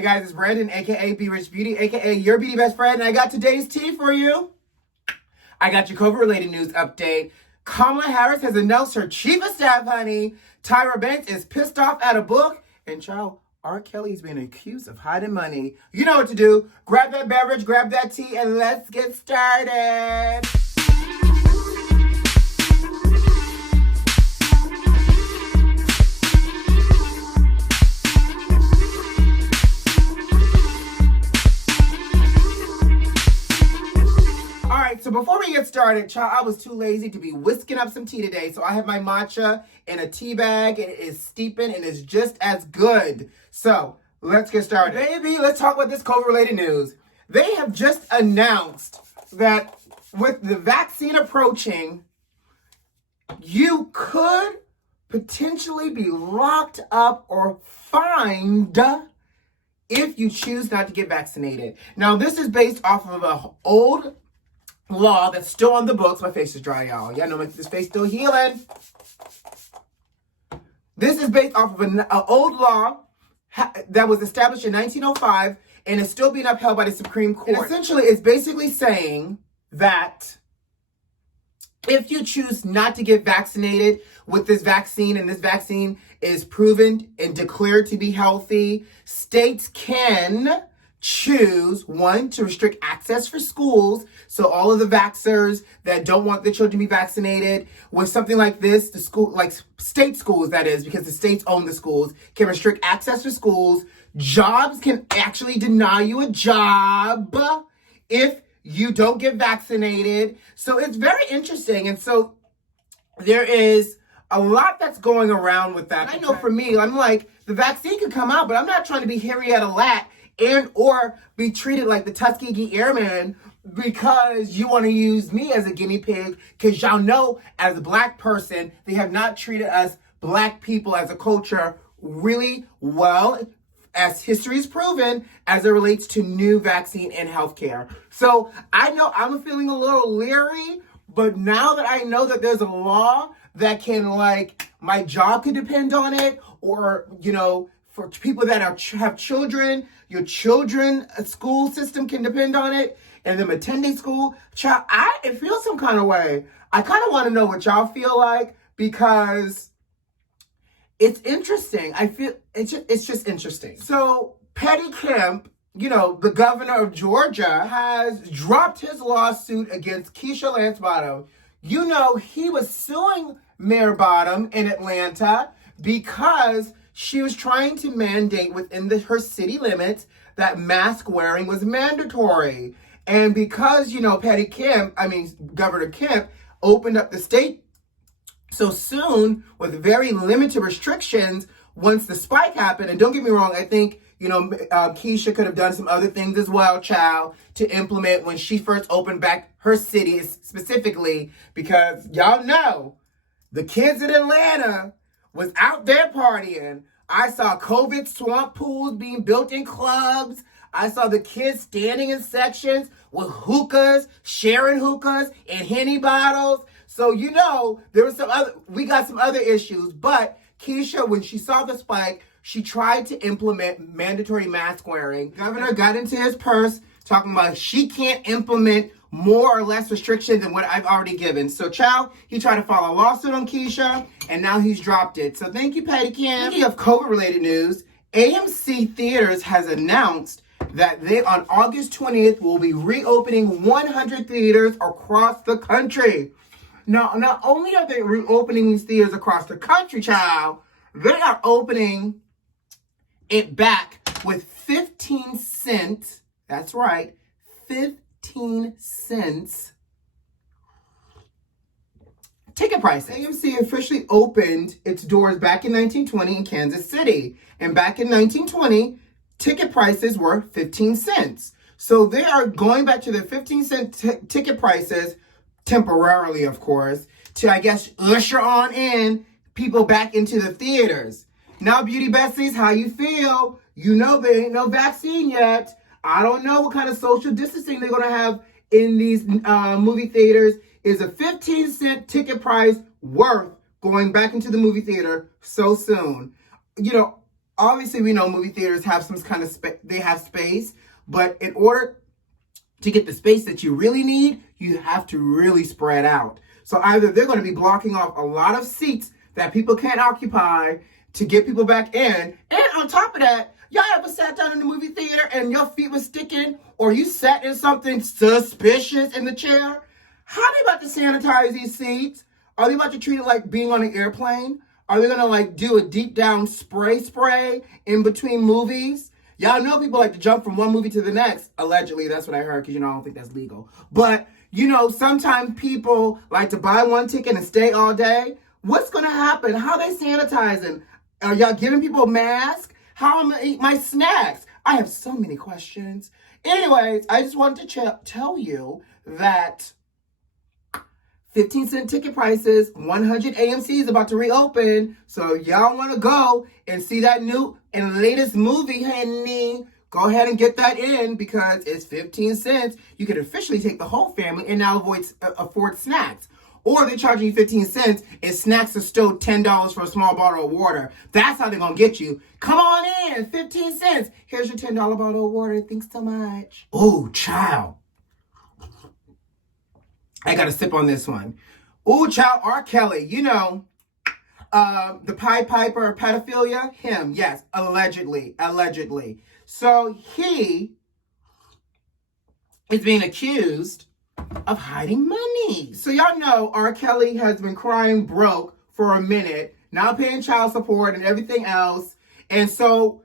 Hey guys, it's Brandon, aka B.Rich Beauty, aka your beauty best friend, and I got today's tea for you. I got your COVID-related news update. Kamala Harris has announced her chief of staff, honey. TYRA Banks is pissed off at a book, and child, R.KELLY's being accused of hiding money. You know what to do. Grab that beverage, grab that tea, and let's get started. So before we get started, child, I was too lazy to be whisking up some tea today. So I have my matcha in a tea bag, and it is steeping and it's just as good. So let's get started. Baby, let's talk about this COVID-related news. They have just announced that with the vaccine approaching, you could potentially be locked up or fined if you choose not to get vaccinated. Now, this is based off of an old law that's still on the books. My face is dry, y'all. Y'all know this face still healing. This is based off of an old law that was established in 1905 and is still being upheld by the Supreme Court. And essentially, it's basically saying that if you choose not to get vaccinated with this vaccine, and this vaccine is proven and declared to be healthy, states can choose, one, to restrict access for schools. So all of the vaxxers that don't want the children to be vaccinated, with something like this, the school, like state schools, that is, because the states own the schools, can restrict access to schools. Jobs can actually deny you a job if you don't get vaccinated. So it's very interesting. And so there is a lot that's going around with that. I know for me, I'm like, the vaccine could come out, but I'm not trying to be Henrietta Latt and or be treated like the Tuskegee Airmen because you want to use me as a guinea pig, because y'all know, as a black person, they have not treated us black people as a culture really well, as history has proven, as it relates to new vaccine and healthcare. So I know I'm feeling a little leery, but now that I know that there's a law that can, like, my job could depend on it, or, you know, for people that have children, your children's school system can depend on it, and them attending school. Child, it feels some kind of way. I kind of want to know what y'all feel like, because it's interesting. I feel it's just interesting. So Petty Kemp, you know, the governor of Georgia, has dropped his lawsuit against Keisha Lance Bottom. You know, he was suing Mayor Bottom in Atlanta because she was trying to mandate within her city limits that mask wearing was mandatory. And because, you know, Governor Kemp opened up the state so soon with very limited restrictions once the spike happened. And don't get me wrong, I think, you know, Keisha could have done some other things as well, child, to implement when she first opened back her city specifically, because y'all know the kids in Atlanta was out there partying. I saw COVID swamp pools being built in clubs. I saw the kids standing in sections with hookahs, sharing hookahs and Henny bottles. So, you know, we got some other issues. But Keisha, when she saw the spike, she tried to implement mandatory mask wearing. Governor got into his purse talking about she can't implement more or less restrictions than what I've already given. So, child, he tried to file a lawsuit on Keisha, and now he's dropped it. So, thank you, Patty Kim. Speaking of COVID-related news, AMC Theaters has announced that they, on August 20th, will be reopening 100 theaters across the country. Now, not only are they reopening these theaters across the country, child, they are opening it back with 15 cents. That's right, 15 cents ticket prices. AMC officially opened its doors back in 1920 in Kansas City. And back in 1920, ticket prices were 15 cents. So they are going back to their 15-cent ticket prices, temporarily, of course, to, I guess, usher on in people back into the theaters. Now, beauty besties, how you feel? You know there ain't no vaccine yet. I don't know what kind of social distancing they're going to have in these movie theaters. Is a 15-cent ticket price worth going back into the movie theater so soon? You know, obviously we know movie theaters have some kind of they have space, but in order to get the space that you really need, you have to really spread out. So either they're going to be blocking off a lot of seats that people can't occupy to get people back in, and on top of that, y'all ever sat down in the movie theater and your feet was sticking, or you sat in something suspicious in the chair? How are they about to sanitize these seats? Are they about to treat it like being on an airplane? Are they going to like do a deep down spray in between movies? Y'all know people like to jump from one movie to the next. Allegedly, that's what I heard, because, I don't think that's legal. But, sometimes people like to buy one ticket and stay all day. What's going to happen? How are they sanitizing? Are y'all giving people masks? How am I going to eat my snacks? I have so many questions. Anyways, I just wanted to tell you that 15-cent ticket prices, 100 AMC is about to reopen. So y'all want to go and see that new and latest movie, honey, go ahead and get that in, because it's 15 cents. You can officially take the whole family and now afford snacks. Or they're charging you 15 cents and snacks are still $10 for a small bottle of water. That's how they're going to get you. Come on in, 15 cents. Here's your $10 bottle of water. Thanks so much. Oh, child. I got to sip on this one. Oh, child, R.KELLY. The Pied Piper pedophilia? Him, yes, allegedly. So he is being accused of hiding money. So y'all know R.KELLY has been crying broke for a minute, not paying child support and everything else. And so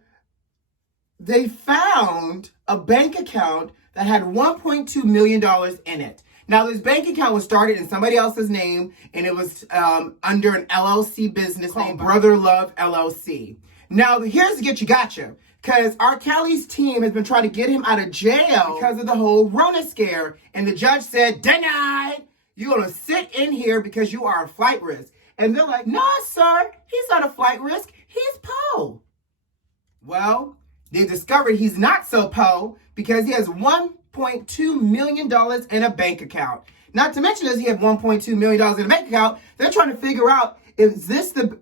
they found a bank account that had $1.2 million in it. Now, this bank account was started in somebody else's name, and it was under an LLC business named Brother Love LLC. Now, here's the get you gotcha. Because R.KELLY's team has been trying to get him out of jail because of the whole Rona scare. And the judge said, denied. You're going to sit in here because you are a flight risk. And they're like, no, sir, he's not a flight risk. He's Poe. Well, they discovered he's not so Poe because he has $1.2 million in a bank account. Not to mention, does he have $1.2 million in a bank account? They're trying to figure out, is this the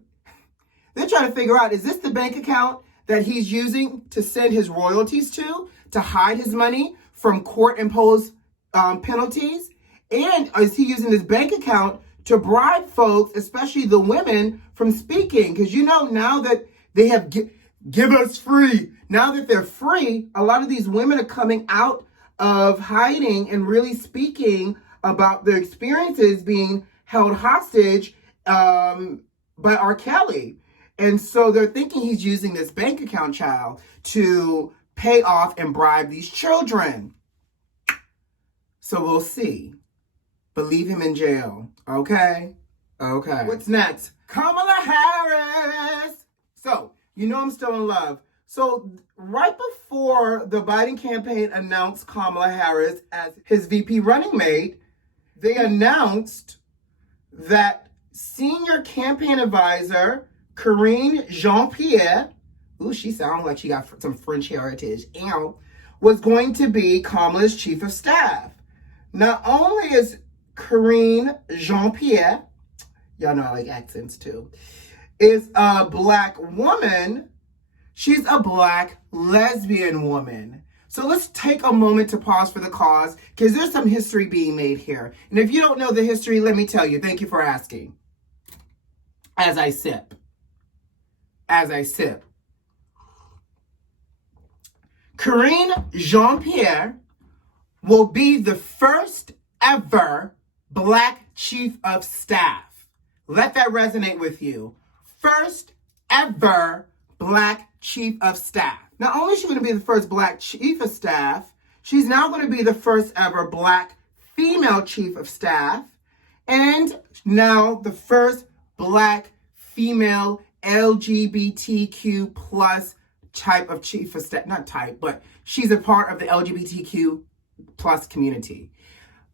bank account that he's using to send his royalties to hide his money from court-imposed penalties? And is he using this bank account to bribe folks, especially the women, from speaking? Because now that they have give us free, now that they're free, a lot of these women are coming out of hiding and really speaking about their experiences being held hostage by R.KELLY. And so they're thinking he's using this bank account, child, to pay off and bribe these children. So we'll see. But leave him in jail. Okay? What's next? Kamala Harris. So, I'm still in love. So right before the Biden campaign announced Kamala Harris as his VP running mate, they announced that senior campaign advisor Karine Jean-Pierre, she sounds like she got some French heritage, was going to be Kamala's chief of staff. Not only is Karine Jean-Pierre, y'all know I like accents too, is a Black woman, she's a Black lesbian woman. So let's take a moment to pause for the cause, because there's some history being made here. And if you don't know the history, let me tell you. Thank you for asking. As I sip. Karine Jean-Pierre will be the first ever Black chief of staff. Let that resonate with you. First ever Black chief of staff. Not only is she going to be the first Black chief of staff, she's now going to be the first ever Black female chief of staff, and now the first Black female LGBTQ plus type of chief of staff. Not type, but she's a part of the LGBTQ plus community.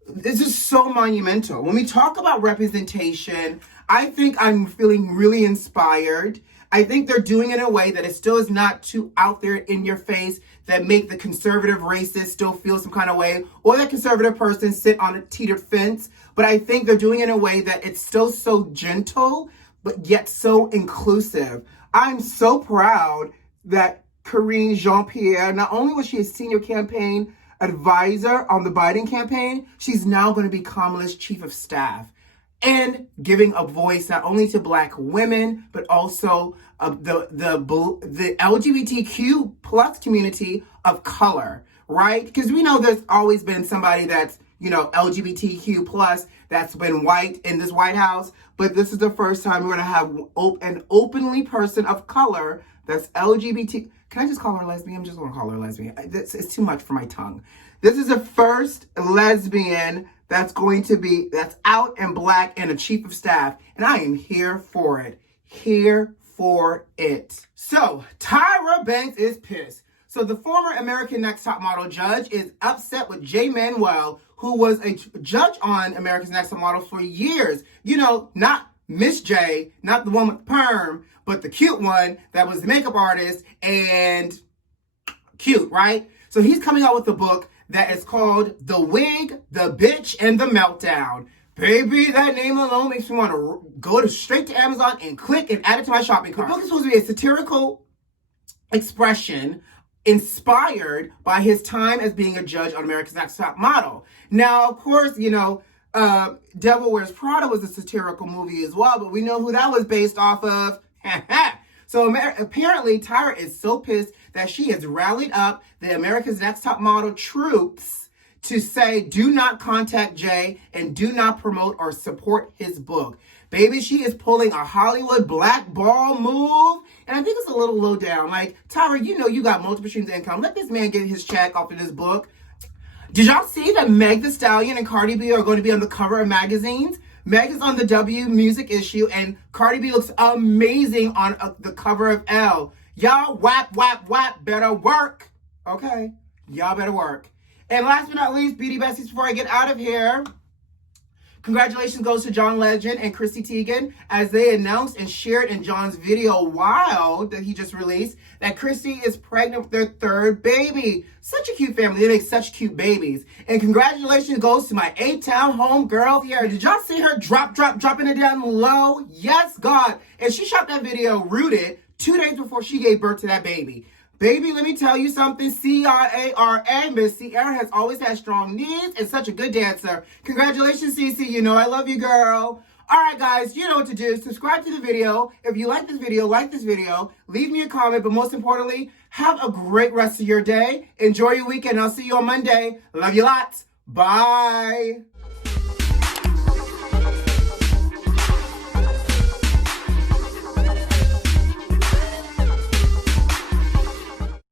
This is so monumental. When we talk about representation, I think I'm feeling really inspired. I think they're doing it in a way that it still is not too out there in your face, that make the conservative racist still feel some kind of way, or that conservative person sit on a teetered fence. But I think they're doing it in a way that it's still so gentle, but yet so inclusive. I'm so proud that Karine Jean-Pierre, not only was she a senior campaign advisor on the Biden campaign, she's now going to be Kamala's chief of staff and giving a voice not only to Black women, but also the LGBTQ plus community of color, right? Because we know there's always been somebody that's, you know, LGBTQ plus that's been white in this White House, but this is the first time we're going to have an openly person of color that's LGBT. Can I just call her lesbian? I'm just going to call her lesbian. It's too much for my tongue. This is the first lesbian that's out and Black and a chief of staff. And I am here for it. Here for it. So, Tyra Banks is pissed. So the former American Next Top Model judge is upset with Jay Manuel, who was a judge on America's Next Top Model for years. You know, not Miss J, not the one with the perm, but the cute one that was the makeup artist and cute, right? So he's coming out with a book that is called The Wig, The Bitch, and The Meltdown. Baby, that name alone makes me want to go straight to Amazon and click and add it to my shopping cart. The book is supposed to be a satirical expression inspired by his time as being a judge on America's Next Top Model. Now, of course, you know, Devil Wears Prada was a satirical movie as well, but we know who that was based off of. So apparently Tyra is so pissed that she has rallied up the America's Next Top Model troops to say, do not contact Jay and do not promote or support his book. Baby, she is pulling a Hollywood blackball move. And I think it's a little low down. Like, Tyra, you know you got multiple streams of income. Let this man get his check off of this book. Did y'all see that Meg Thee Stallion and Cardi B are going to be on the cover of magazines? Meg is on the W music issue, and Cardi B looks amazing on the cover of Elle. Y'all, whap, better work. Okay? Y'all better work. And last but not least, beauty besties, before I get out of here, congratulations goes to John Legend and Chrissy Teigen as they announced and shared in John's video Wild that he just released that Chrissy is pregnant with their third baby. Such a cute family. They make such cute babies. And congratulations goes to my A-Town homegirl, Ciara. Did y'all see her dropping it down low? Yes, God. And she shot that video rooted 2 days before she gave birth to that baby. Baby, let me tell you something. C-I-A-R-A, Miss Ciara has always had strong knees and such a good dancer. Congratulations, Cece. You know I love you, girl. All right, guys, you know what to do. Subscribe to the video. If you like this video, leave me a comment. But most importantly, have a great rest of your day. Enjoy your weekend. I'll see you on Monday. Love you lots. Bye.